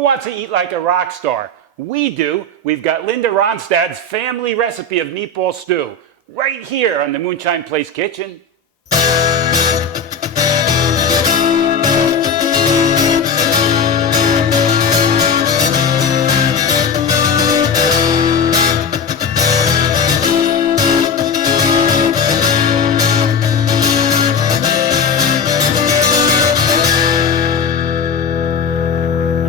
wants to eat like a rock star? We do. We've got Linda Ronstadt's family recipe of meatball stew right here on the Moonshine Place Kitchen.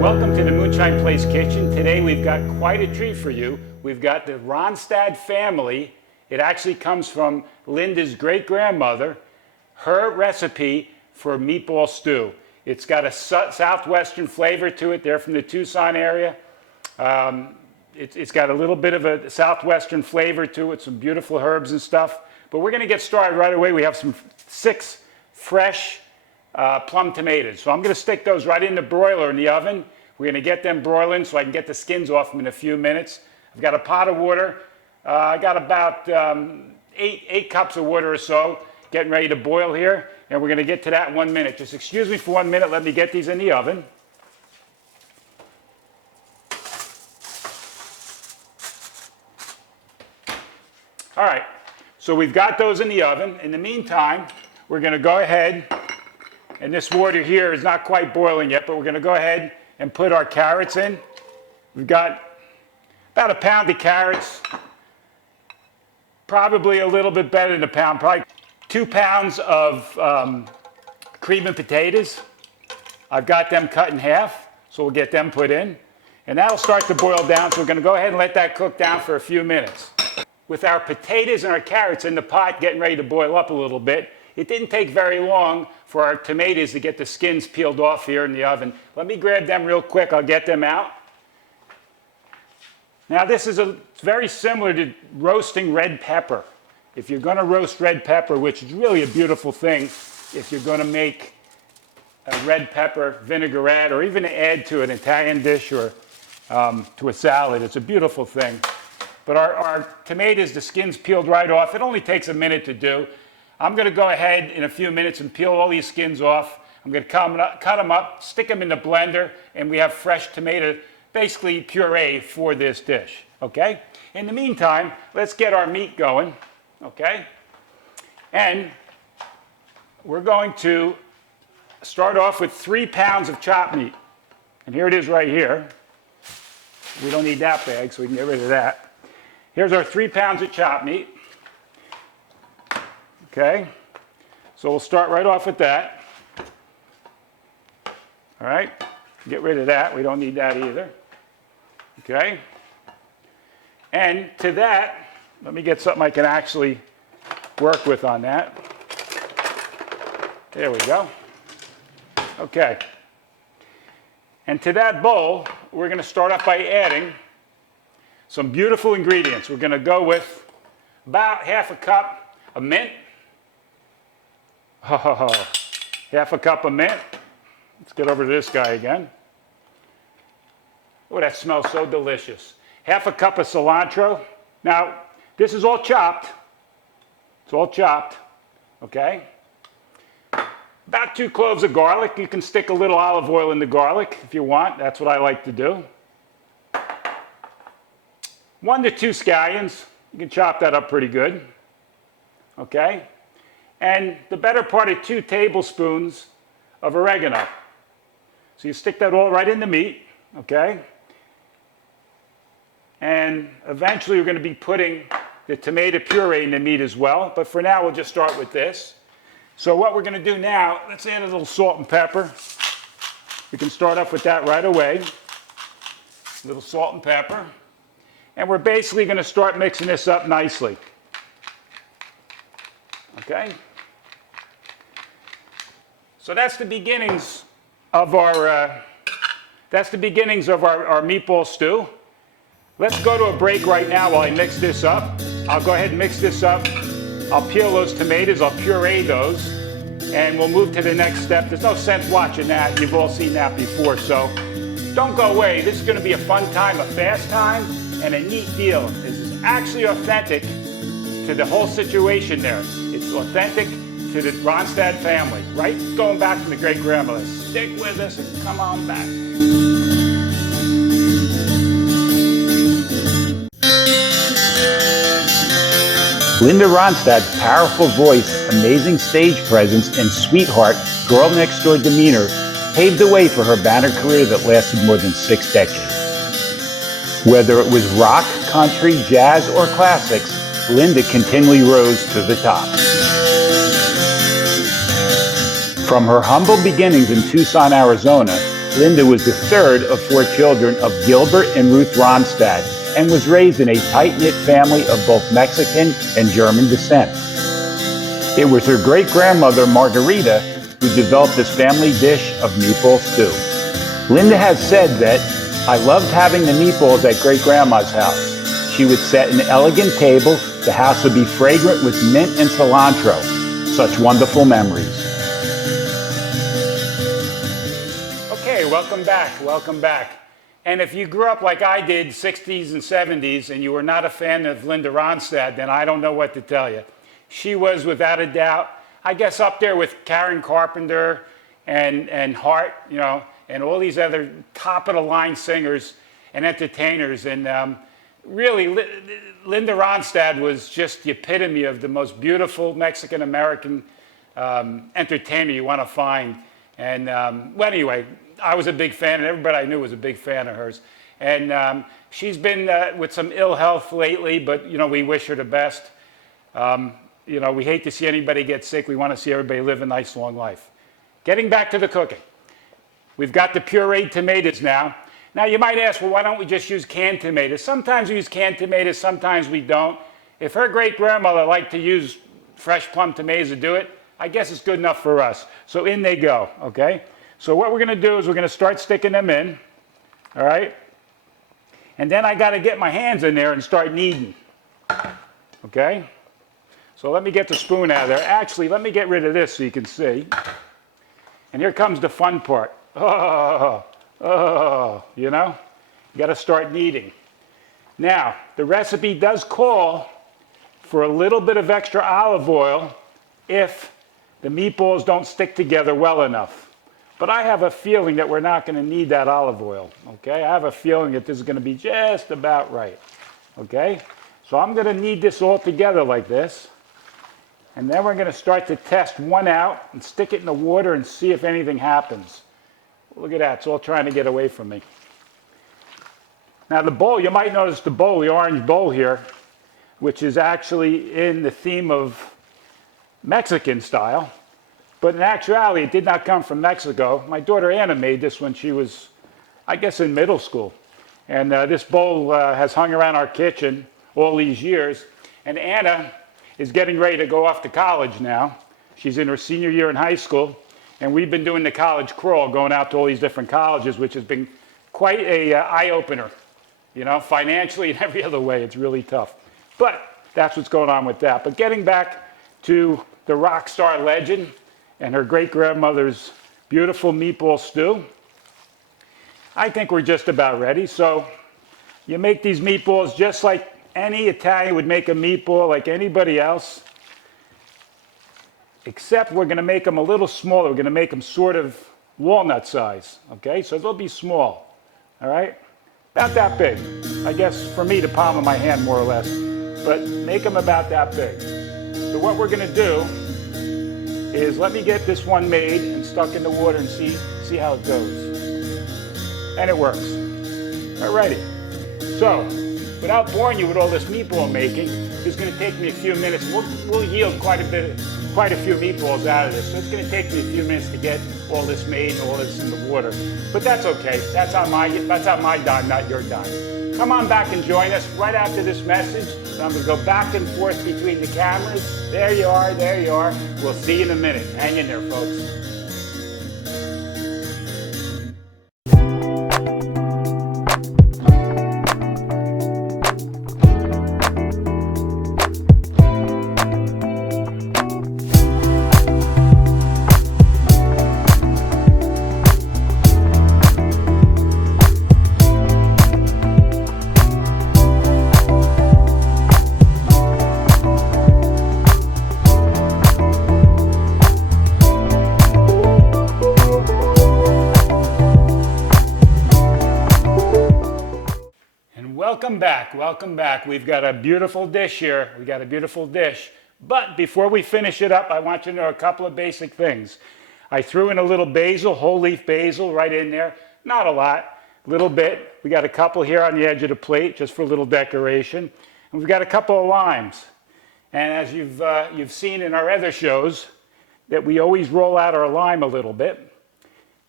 Welcome to the Moonshine Place Kitchen. Today we've got quite a treat for you. We've got the Ronstadt family. It actually comes from Linda's great-grandmother, her recipe for meatball stew. It's got a southwestern flavor to it. They're from the Tucson area. It's got a little bit of a southwestern flavor to it, some beautiful herbs and stuff. But we're going to get started right away. We have 6 fresh plum tomatoes. So I'm going to stick those right in the broiler in the oven. We're going to get them broiling so I can get the skins off them in a few minutes. I've got a pot of water. I got about 8 cups of water or so getting ready to boil here. And we're going to get to that in 1 minute. Just excuse me for 1 minute. Let me get these in the oven. All right. So we've got those in the oven. In the meantime, we're going to go ahead. And this water here is not quite boiling yet, but we're going to go ahead and put our carrots in. We've got about a pound of carrots, probably a little bit better than a pound, probably 2 pounds of cream and potatoes. I've got them cut in half, so we'll get them put in. And that'll start to boil down, so we're going to go ahead and let that cook down for a few minutes. With our potatoes and our carrots in the pot getting ready to boil up a little bit, it didn't take very long for our tomatoes to get the skins peeled off here in the oven. Let me grab them real quick. I'll get them out. Now this is very similar to roasting red pepper. If you're going to roast red pepper, which is really a beautiful thing, if you're going to make a red pepper vinaigrette or even add to an Italian dish or to a salad, it's a beautiful thing. But our tomatoes, the skin's peeled right off. It only takes a minute to do. I'm going to go ahead in a few minutes and peel all these skins off. I'm going to cut them up, stick them in the blender, and we have fresh tomato, basically puree for this dish, okay? In the meantime, let's get our meat going, okay? And we're going to start off with 3 pounds of chopped meat. And here it is right here. We don't need that bag, so we can get rid of that. Here's our 3 pounds of chopped meat. Okay, so we'll start right off with that. All right, get rid of that. We don't need that either. Okay, and to that, let me get something I can actually work with on that. There we go. Okay, and to that bowl, we're going to start off by adding some beautiful ingredients. We're going to go with about half a cup of mint. Half a cup of mint. Let's get over to this guy again. Oh, that smells so delicious. Half a cup of cilantro. Now, this is all chopped. It's all chopped, okay? About 2 cloves of garlic. You can stick a little olive oil in the garlic if you want. That's what I like to do. 1 to 2 scallions. You can chop that up pretty good, okay? And the better part of 2 tablespoons of oregano. So you stick that all right in the meat, okay? And eventually you're going to be putting the tomato puree in the meat as well. But for now, we'll just start with this. So what we're going to do now, let's add a little salt and pepper. We can start off with that right away. A little salt and pepper. And we're basically going to start mixing this up nicely. Okay? So that's the beginnings of our meatball stew. Let's go to a break right now while I mix this up. I'll go ahead and mix this up. I'll peel those tomatoes, I'll puree those, and we'll move to the next step. There's no sense watching that. You've all seen that before, so don't go away. This is going to be a fun time, a fast time, and a neat deal. This is actually authentic to the whole situation there. It's authentic to the Ronstadt family, right? Going back from the great-grandmother. Stick with us and come on back. Linda Ronstadt's powerful voice, amazing stage presence, and sweetheart, girl-next-door demeanor paved the way for her banner career that lasted more than 6 decades. Whether it was rock, country, jazz, or classics, Linda continually rose to the top. From her humble beginnings in Tucson, Arizona, Linda was the third of 4 children of Gilbert and Ruth Ronstadt and was raised in a tight-knit family of both Mexican and German descent. It was her great-grandmother, Margarita, who developed this family dish of meatball stew. Linda has said that, "I loved having the meatballs at great-grandma's house. She would set an elegant table. The house would be fragrant with mint and cilantro. Such wonderful memories." Okay, welcome back, welcome back. And if you grew up like I did, 60s and 70s, and you were not a fan of Linda Ronstadt, then I don't know what to tell you. She was, without a doubt, I guess up there with Karen Carpenter and Hart, you know, and all these other top-of-the-line singers and entertainers. And really, Linda Ronstadt was just the epitome of the most beautiful Mexican-American entertainer you want to find. And well, anyway, I was a big fan, and everybody I knew was a big fan of hers. And she's been with some ill health lately, but, you know, we wish her the best. You know, we hate to see anybody get sick. We want to see everybody live a nice, long life. Getting back to the cooking. We've got the pureed tomatoes now. Now, you might ask, well, why don't we just use canned tomatoes? Sometimes we use canned tomatoes, sometimes we don't. If her great-grandmother liked to use fresh plum tomatoes to do it, I guess it's good enough for us. So in they go, okay? So what we're going to do is we're going to start sticking them in, all right? And then I got to get my hands in there and start kneading, okay? So let me get the spoon out of there. Actually, let me get rid of this so you can see. And here comes the fun part. Oh, you know? You got to start kneading. Now, the recipe does call for a little bit of extra olive oil if the meatballs don't stick together well enough. But I have a feeling that we're not going to need that olive oil, okay? I have a feeling that this is going to be just about right, okay? So I'm going to knead this all together like this. And then we're going to start to test one out and stick it in the water and see if anything happens. Look at that, it's all trying to get away from me. Now the bowl, you might notice the bowl, the orange bowl here, which is actually in the theme of Mexican style. But in actuality, it did not come from Mexico. My daughter Anna made this when she was, I guess, in middle school. And this bowl has hung around our kitchen all these years. And Anna is getting ready to go off to college now. She's in her senior year in high school. And we've been doing the college crawl, going out to all these different colleges, which has been quite a eye-opener. You know, financially and every other way, it's really tough. But that's what's going on with that. But getting back to the rock star legend and her great-grandmother's beautiful meatball stew, I think we're just about ready. So you make these meatballs just like any Italian would make a meatball, like anybody else, except we're going to make them a little smaller. We're going to make them sort of walnut size, okay? So they'll be small, all right? About that big. I guess for me, the palm of my hand, more or less. But make them about that big. So what we're going to do is let me get this one made and stuck in the water and see how it goes. And it works. Alrighty. So, without boring you with all this meatball making, it's going to take me a few minutes. We'll yield quite a few meatballs out of this. So it's going to take me a few minutes to get all this made and all this in the water. But that's okay. That's on my dime, not your dime. Come on back and join us right after this message. So I'm going to go back and forth between the cameras. There you are, there you are. We'll see you in a minute. Hang in there, folks. Welcome back, welcome back. We've got a beautiful dish here. We got a beautiful dish. But before we finish it up, I want you to know a couple of basic things. I threw in a little basil, whole leaf basil right in there. Not a lot, a little bit. We got a couple here on the edge of the plate just for a little decoration. And we've got a couple of limes. And as you've seen in our other shows, that we always roll out our lime a little bit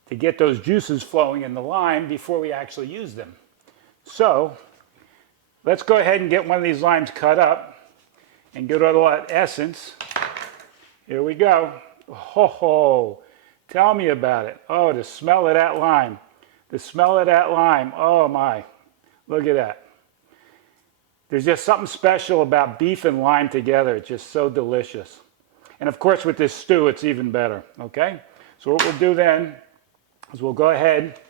to get those juices flowing in the lime before we actually use them. So let's go ahead and get one of these limes cut up and get all that essence. Here we go. Oh, tell me about it. Oh, the smell of that lime. The smell of that lime. Oh my, look at that. There's just something special about beef and lime together. It's just so delicious. And of course with this stew, it's even better, okay? So what we'll do then is we'll go ahead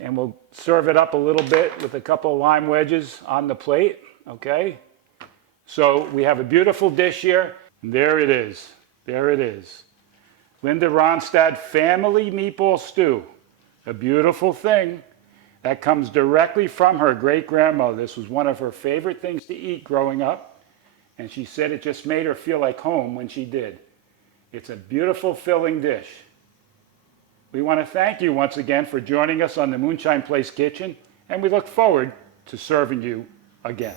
and we'll serve it up a little bit with a couple of lime wedges on the plate, okay? So we have a beautiful dish here. There it is. There it is. Linda Ronstadt Family Meatball Stew. A beautiful thing that comes directly from her great-grandmother. This was one of her favorite things to eat growing up, and she said it just made her feel like home when she did. It's a beautiful, filling dish. We want to thank you once again for joining us on the Moonshine Place Kitchen, and we look forward to serving you again.